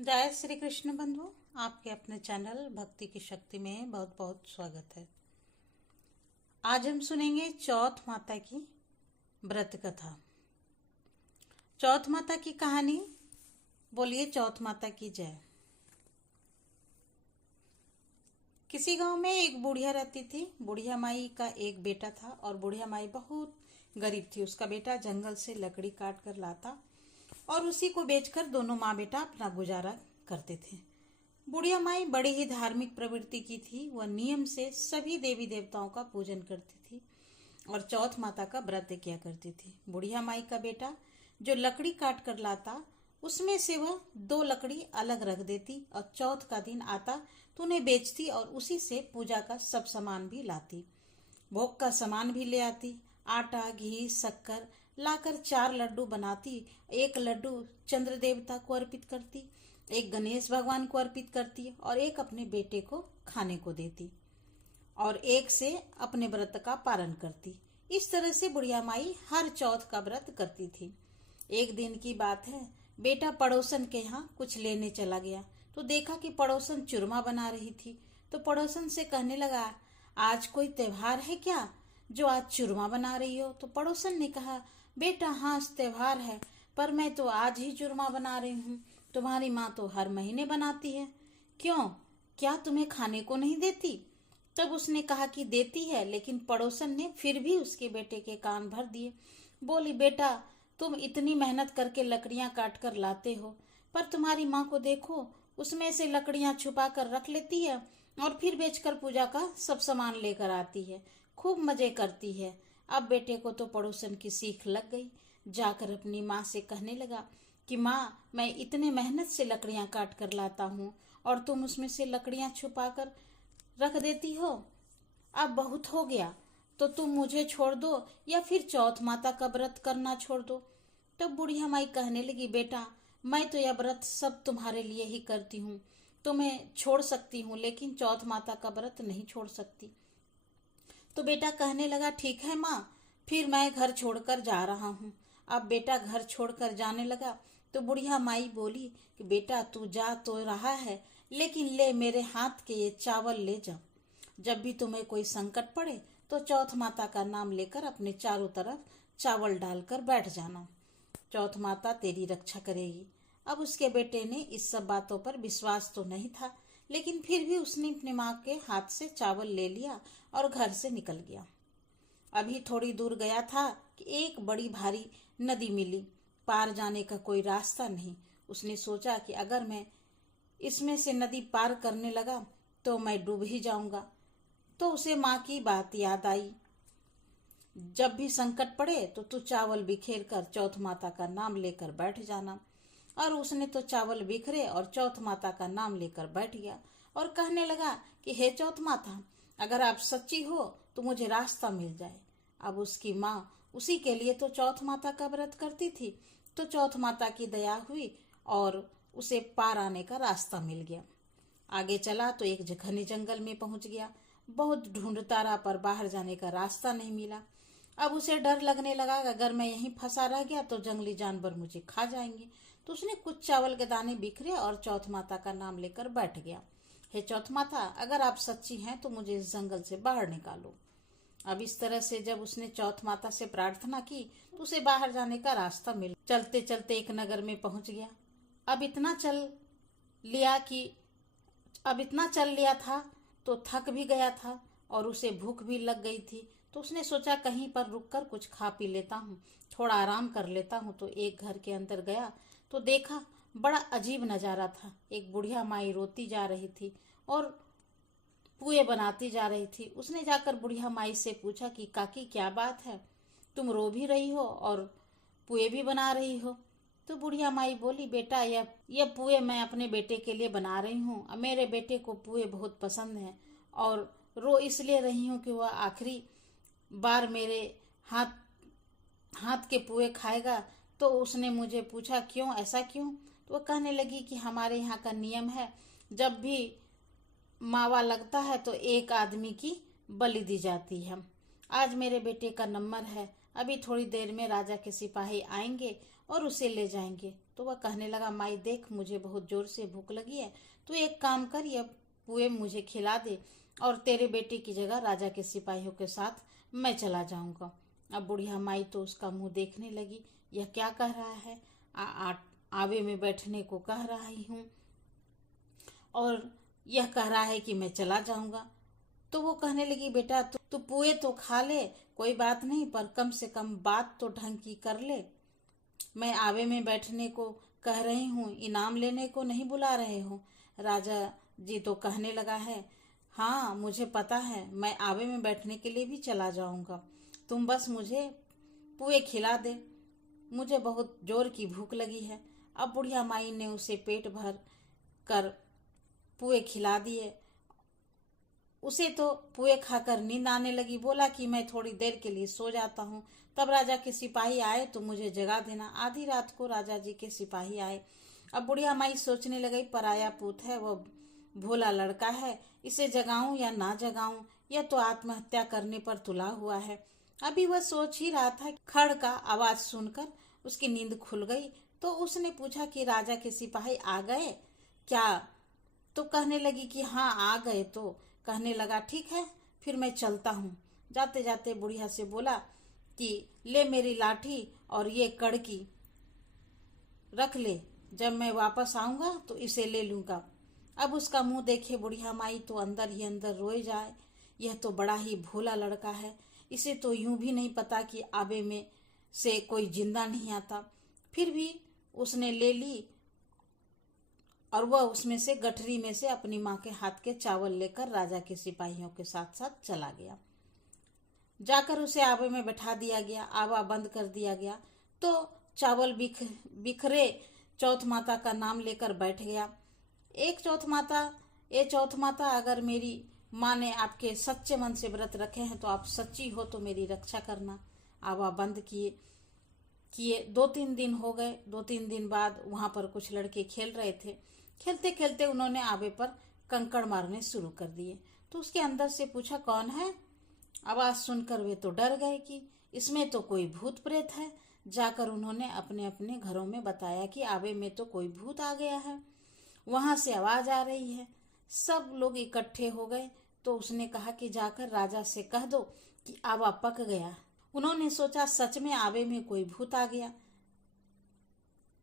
जय श्री कृष्ण बंधु, आपके अपने चैनल भक्ति की शक्ति में बहुत बहुत स्वागत है। आज हम सुनेंगे चौथ माता की व्रत कथा। चौथ माता की कहानी। बोलिए चौथ माता की जय। किसी गांव में एक बुढ़िया रहती थी। बुढ़िया माई का एक बेटा था और बुढ़िया माई बहुत गरीब थी। उसका बेटा जंगल से लकड़ी काट कर लाता और उसी को बेचकर दोनों माँ बेटा अपना गुजारा करते थे। बुढ़िया माई बड़ी ही धार्मिक प्रवृत्ति की थी। वह नियम से सभी देवी देवताओं का पूजन करती थी और चौथ माता का व्रत किया करती थी। बुढ़िया माई का बेटा जो लकड़ी काट कर लाता, उसमें से वह 2 लकड़ी अलग रख देती और चौथ का दिन आता तो उन्हें बेचती और उसी से पूजा का सब सामान भी लाती। भोग का सामान भी ले आती। आटा, घी, शक्कर लाकर 4 लड्डू बनाती। 1 लड्डू चंद्र देवता को अर्पित करती, 1 गणेश भगवान को अर्पित करती और 1 अपने बेटे को खाने को देती और 1 से अपने व्रत का पारण करती। इस तरह से बुढ़िया माई हर चौथ का व्रत करती थी। एक दिन की बात है, बेटा पड़ोसन के यहाँ कुछ लेने चला गया तो देखा कि पड़ोसन चूरमा बना रही थी। तो पड़ोसन से कहने लगा, आज कोई त्योहार है क्या जो आज चूरमा बना रही हो? तो पड़ोसन ने कहा, बेटा हाँ त्योहार है, पर मैं तो आज ही चूरमा बना रही हूँ। तुम्हारी माँ तो हर महीने बनाती है, क्यों, क्या तुम्हें खाने को नहीं देती? तब उसने कहा कि देती है, लेकिन पड़ोसन ने फिर भी उसके बेटे के कान भर दिए। बोली, बेटा तुम इतनी मेहनत करके लकड़ियां काट कर लाते हो, पर तुम्हारी माँ को देखो, उसमें से लकड़ियां छुपा कर रख लेती है और फिर बेचकर पूजा का सब सामान लेकर आती है, खूब मजे करती है। अब बेटे को तो पड़ोसन की सीख लग गई। जाकर अपनी माँ से कहने लगा कि माँ, मैं इतने मेहनत से लकड़ियां काट कर लाता हूँ और तुम उसमें से लकड़ियां छुपा कर रख देती हो। अब बहुत हो गया, तो तुम मुझे छोड़ दो या फिर चौथ माता का व्रत करना छोड़ दो। तब बुढ़िया माई कहने लगी, बेटा मैं तो यह व्रत सब तुम्हारे लिए ही करती हूँ, तुम्हें छोड़ सकती हूँ लेकिन चौथ माता का व्रत नहीं छोड़ सकती। तो बेटा कहने लगा, ठीक है माँ, फिर मैं घर छोड़कर जा रहा हूँ। अब बेटा घर छोड़कर जाने लगा तो बुढ़िया माई बोली कि बेटा तू जा तो रहा है, लेकिन ले मेरे हाथ के ये चावल ले जा। जब भी तुम्हें कोई संकट पड़े तो चौथ माता का नाम लेकर अपने चारों तरफ चावल डालकर बैठ जाना, चौथ माता तेरी रक्षा करेगी। अब उसके बेटे ने इस सब बातों पर विश्वास तो नहीं था, लेकिन फिर भी उसने अपनी माँ के हाथ से चावल ले लिया और घर से निकल गया। अभी थोड़ी दूर गया था कि एक बड़ी भारी नदी मिली। पार जाने का कोई रास्ता नहीं। उसने सोचा कि अगर मैं इसमें से नदी पार करने लगा तो मैं डूब ही जाऊंगा। तो उसे माँ की बात याद आई, जब भी संकट पड़े तो तू चावल बिखेर कर चौथ माता का नाम लेकर बैठ जाना। और उसने तो चावल बिखरे और चौथ माता का नाम लेकर बैठ गया और कहने लगा कि हे चौथ माता, अगर आप सच्ची हो तो मुझे रास्ता मिल जाए। अब उसकी माँ उसी के लिए तो चौथ माता का व्रत करती थी। तो चौथ माता की दया हुई और उसे पार आने का रास्ता मिल गया। आगे चला तो एक घने जंगल में पहुंच गया। बहुत ढूंढता रहा पर बाहर जाने का रास्ता नहीं मिला। अब उसे डर लगने लगा कि अगर मैं यहीं फंसा रह गया तो जंगली जानवर मुझे खा जाएंगे। तो उसने कुछ चावल के दाने बिखरे और चौथ माता का नाम लेकर बैठ गया। हे चौथ माता, अगर आप सच्ची हैं तो मुझे इस जंगल से बाहर निकालो। अब इस तरह से जब उसने चौथ माता से प्रार्थना की तो उसे बाहर जाने का रास्ता मिला। चलते चलते एक नगर में पहुंच गया। अब इतना चल लिया कि अब इतना चल लिया था तो थक भी गया था और उसे भूख भी लग गई थी। तो उसने सोचा कहीं पर रुककर कुछ खा पी लेता हूँ, थोड़ा आराम कर लेता हूँ। तो एक घर के अंदर गया तो देखा बड़ा अजीब नजारा था। एक बुढ़िया माई रोती जा रही थी और पुए बनाती जा रही थी। उसने जाकर बुढ़िया माई से पूछा कि काकी क्या बात है, तुम रो भी रही हो और पुए भी बना रही हो? तो बुढ़िया माई बोली, बेटा यह पुए मैं अपने बेटे के लिए बना रही हूँ। मेरे बेटे को पुए बहुत पसंद है और रो इसलिए रही हूँ कि वह आखिरी बार मेरे हाथ हाथ के पुए खाएगा। तो उसने मुझे पूछा, क्यों, ऐसा क्यों? तो वह कहने लगी कि हमारे यहाँ का नियम है, जब भी मावा लगता है तो एक आदमी की बलि दी जाती है। आज मेरे बेटे का नंबर है, अभी थोड़ी देर में राजा के सिपाही आएंगे और उसे ले जाएंगे। तो वह कहने लगा, माई देख, मुझे बहुत जोर से भूख लगी है, तू एक काम कर, यह पुए मुझे खिला दे और तेरे बेटे की जगह राजा के सिपाहियों के साथ मैं चला जाऊंगा। अब बुढ़िया माई तो उसका मुंह देखने लगी, यह क्या कह रहा है, आवे में बैठने को कह रही हूँ और यह कह रहा है कि मैं चला जाऊंगा। तो वो कहने लगी, बेटा तू पुए तो खा ले, कोई बात नहीं, पर कम से कम बात तो ढंग की कर ले। मैं आवे में बैठने को कह रही हूँ, इनाम लेने को नहीं बुला रहे हो। राजा जी तो कहने लगा है, हाँ मुझे पता है, मैं आवे में बैठने के लिए भी चला जाऊंगा, तुम बस मुझे पुए खिला दे, मुझे बहुत जोर की भूख लगी है। अब बुढ़िया माई ने उसे पेट भर कर पुए खिला दिए। उसे तो पुए खाकर नींद आने लगी। बोला कि मैं थोड़ी देर के लिए सो जाता हूँ, तब राजा के सिपाही आए तो मुझे जगा देना। आधी रात को राजा जी के सिपाही आए। अब बुढ़िया माई सोचने लगी, पराया पूत है, वह भोला लड़का है, इसे जगाऊं या ना जगाऊं, यह तो आत्महत्या करने पर तुला हुआ है। अभी वह सोच ही रहा था, खड़ का आवाज सुनकर उसकी नींद खुल गई। तो उसने पूछा कि राजा के सिपाही आ गए क्या? तो कहने लगी कि हाँ आ गए। तो कहने लगा, ठीक है फिर मैं चलता हूँ। जाते जाते बुढ़िया से बोला कि ले मेरी लाठी और ये कड़की रख ले, जब मैं वापस आऊंगा तो इसे ले लूंगा। अब उसका मुंह देखे बुढ़िया माई तो अंदर ही अंदर रोए जाए, यह तो बड़ा ही भोला लड़का है, इसे तो यूं भी नहीं पता कि आबे में से कोई जिंदा नहीं आता। फिर भी उसने ले ली और वह उसमें से गठरी में से अपनी माँ के हाथ के चावल लेकर राजा के सिपाहियों के साथ साथ चला गया। जाकर उसे आवे में बैठा दिया गया, आवा बंद कर दिया गया। तो चावल बिखरे चौथ माता का नाम लेकर बैठ गया। चौथ माता, अगर मेरी माँ ने आपके सच्चे मन से व्रत रखे हैं तो आप सच्ची हो तो मेरी रक्षा करना। आवा बंद किए 2-3 दिन हो गए। 2-3 दिन बाद वहां पर कुछ लड़के खेल रहे थे। खेलते खेलते उन्होंने आवे पर कंकड़ मारने शुरू कर दिए। तो उसके अंदर से पूछा, कौन है? आवाज सुनकर वे तो डर गए कि इसमें तो कोई भूत प्रेत है। जाकर उन्होंने अपने अपने घरों में बताया कि आवे में तो कोई भूत आ गया है, वहां से आवाज आ रही है। सब लोग इकट्ठे हो गए। तो उसने कहा कि जाकर राजा से कह दो कि आवा पक गया। उन्होंने सोचा सच में आवे में कोई भूत आ गया।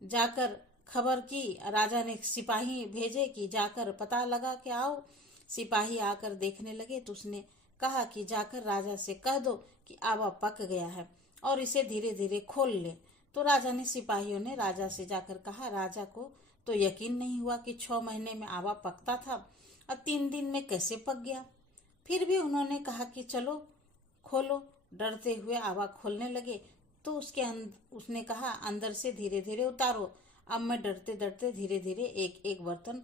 जाकर खबर की, राजा ने सिपाही भेजे कि जाकर पता लगा कि आओ। सिपाही आकर देखने लगे तो उसने कहा कि जाकर राजा से कह दो कि आवा पक गया है और इसे धीरे धीरे खोल ले। तो राजा ने, सिपाहियों ने राजा से जाकर कहा। राजा को तो यकीन नहीं हुआ कि 6 महीने में आवा पकता था, अब 3 दिन में कैसे पक गया। फिर भी उन्होंने कहा कि चलो खोलो। डरते हुए आवा खोलने लगे। तो उसने कहा, अंदर से धीरे धीरे उतारो। अब मैं डरते डरते धीरे धीरे एक एक बर्तन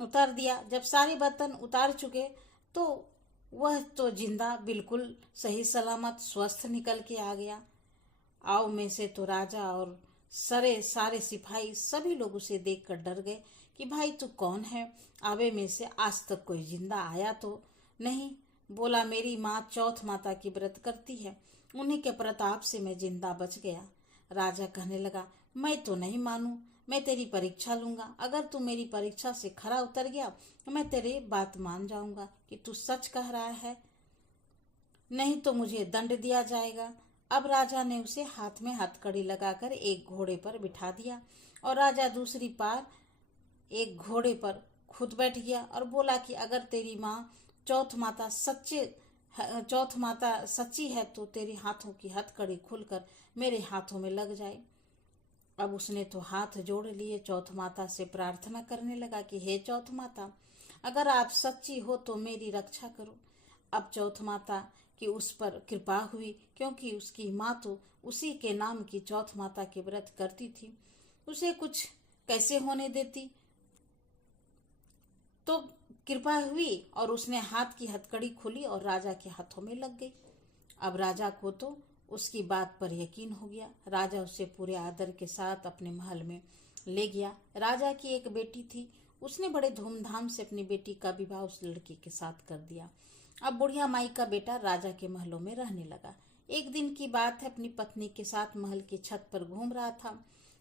उतार दिया। जब सारे बर्तन उतार चुके तो वह तो जिंदा बिल्कुल सही सलामत स्वस्थ निकल के आ गया। आव में से तो राजा और सारे सिपाही सभी लोग उसे देखकर डर गए कि भाई तू कौन है? आवे में से आज तक कोई जिंदा आया तो नहीं। बोला, मेरी माँ चौथ माता की व्रत करती है, उन्हीं के प्रताप से मैं जिंदा बच गया। राजा कहने लगा, मैं तो नहीं मानू, मैं तेरी परीक्षा लूंगा। अगर तू मेरी परीक्षा से खरा उतर गया तो मैं तेरी बात मान जाऊंगा कि तू सच कह रहा है, नहीं तो मुझे दंड दिया जाएगा। अब राजा ने उसे हाथ में हथकड़ी लगाकर एक घोड़े पर बिठा दिया और राजा दूसरी पार एक घोड़े पर खुद बैठ गया और बोला कि अगर तेरी माँ चौथ माता सच्ची है तो तेरे हाथों की हथकड़ी खुलकर मेरे हाथों में लग जाए। अब उसने तो हाथ जोड़ लिए, चौथ माता से प्रार्थना करने लगा कि हे चौथ माता, अगर आप सच्ची हो तो मेरी रक्षा करो। अब चौथ माता की उस पर कृपा हुई, क्योंकि उसकी माँ तो उसी के नाम की चौथ माता के व्रत करती थी, उसे कुछ कैसे होने देती। तो कृपा हुई और उसने हाथ की हथकड़ी खुली और राजा के हाथों में लग गई। अब राजा को तो उसकी बात पर यकीन हो गया। राजा उसे पूरे आदर के साथ अपने महल में ले गया। राजा की एक बेटी थी, उसने बड़े धूमधाम से अपनी बेटी का विवाह उस लड़की के साथ कर दिया। अब बुढ़िया माई का बेटा राजा के महलों में रहने लगा। एक दिन की बात है, अपनी पत्नी के साथ महल की छत पर घूम रहा था।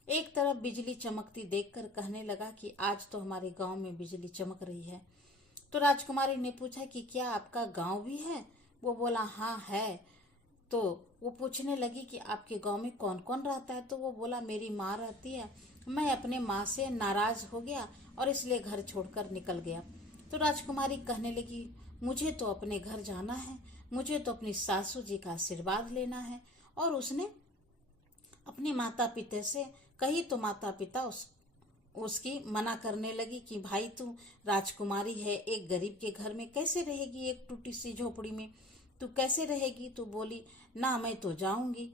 एक तरफ बिजली चमकती देखकर कहने लगा कि आज तो हमारे गांव में बिजली चमक रही है। तो राजकुमारी ने पूछा कि क्या आपका गांव भी है? वो बोला हाँ है। तो वो पूछने लगी कि आपके गांव में कौन कौन रहता है? तो वो बोला मेरी माँ रहती है, मैं अपने माँ से नाराज हो गया और इसलिए घर छोड़कर निकल गया। तो राजकुमारी कहने लगी मुझे तो अपने घर जाना है, मुझे तो अपनी सासू जी का आशीर्वाद लेना है। और उसने अपने माता पिता से कही तो माता पिता उसकी मना करने लगी कि भाई तू राजकुमारी है, एक गरीब के घर में कैसे रहेगी, एक टूटी सी झोपड़ी में तू कैसे रहेगी? तो बोली ना मैं तो जाऊंगी।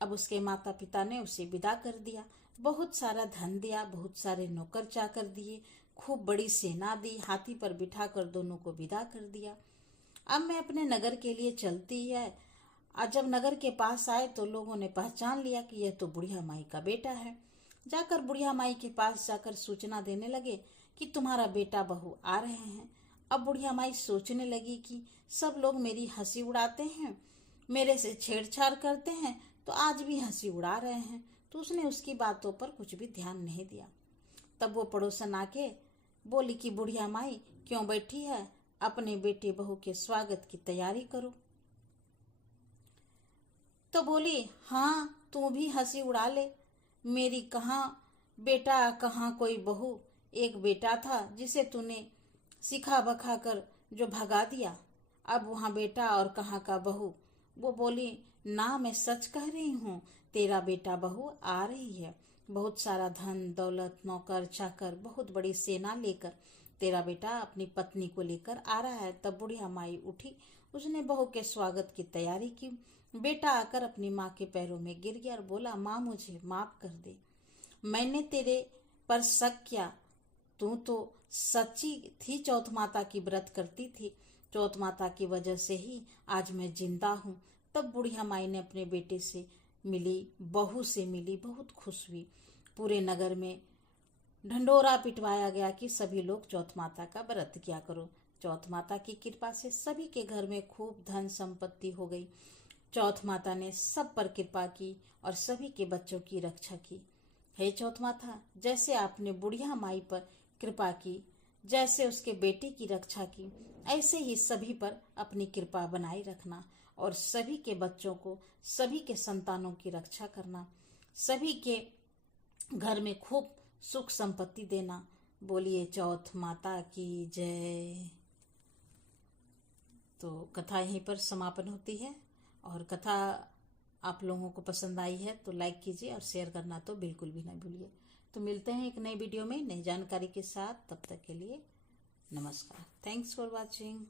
अब उसके माता पिता ने उसे विदा कर दिया, बहुत सारा धन दिया, बहुत सारे नौकर चाकर दिए, खूब बड़ी सेना दी, हाथी पर बिठाकर दोनों को विदा कर दिया। अब मैं अपने नगर के लिए चलती है। आज जब नगर के पास आए तो लोगों ने पहचान लिया कि यह तो बुढ़िया माई का बेटा है। जाकर बुढ़िया माई के पास जाकर सूचना देने लगे कि तुम्हारा बेटा बहू आ रहे हैं। अब बुढ़िया माई सोचने लगी कि सब लोग मेरी हंसी उड़ाते हैं, मेरे से छेड़छाड़ करते हैं, तो आज भी हंसी उड़ा रहे हैं। तो उसने उसकी बातों पर कुछ भी ध्यान नहीं दिया। तब वो पड़ोसन आके बोली कि बुढ़िया माई क्यों बैठी है, अपने बेटे बहू के स्वागत की तैयारी करो। तो बोली हाँ तू भी हंसी उड़ा ले, मेरी कहाँ बेटा कहाँ कोई बहू, एक बेटा था जिसे तूने सिखा बखा कर जो भगा दिया, अब वहाँ बेटा और कहाँ का बहू। वो बोली ना मैं सच कह रही हूँ, तेरा बेटा बहू आ रही है, बहुत सारा धन दौलत नौकर चाकर बहुत बड़ी सेना लेकर तेरा बेटा अपनी पत्नी को लेकर आ रहा है। तब बुढ़िया माई उठी, उसने बहू के स्वागत की तैयारी की। बेटा आकर अपनी माँ के पैरों में गिर गया और बोला माँ मुझे माफ कर दे, मैंने तेरे पर शक किया, तू तो सच्ची थी, चौथ माता की व्रत करती थी, चौथ माता की वजह से ही आज मैं जिंदा हूँ। तब बुढ़िया माई ने अपने बेटे से मिली, बहू से मिली, बहुत खुश हुई। पूरे नगर में ढंडोरा पिटवाया गया कि सभी लोग चौथ माता का व्रत किया करो। चौथ माता की कृपा से सभी के घर में खूब धन संपत्ति हो गई। चौथ माता ने सब पर कृपा की और सभी के बच्चों की रक्षा की। हे चौथ माता, जैसे आपने बुढ़िया माई पर कृपा की, जैसे उसके बेटे की रक्षा की, ऐसे ही सभी पर अपनी कृपा बनाए रखना और सभी के बच्चों को, सभी के संतानों की रक्षा करना, सभी के घर में खूब सुख संपत्ति देना। बोलिए चौथ माता की जय। तो कथा यहीं पर समापन होती है और कथा आप लोगों को पसंद आई है तो लाइक कीजिए और शेयर करना तो बिल्कुल भी ना भूलिए। तो मिलते हैं एक नई वीडियो में नई जानकारी के साथ, तब तक के लिए नमस्कार। Thanks for watching.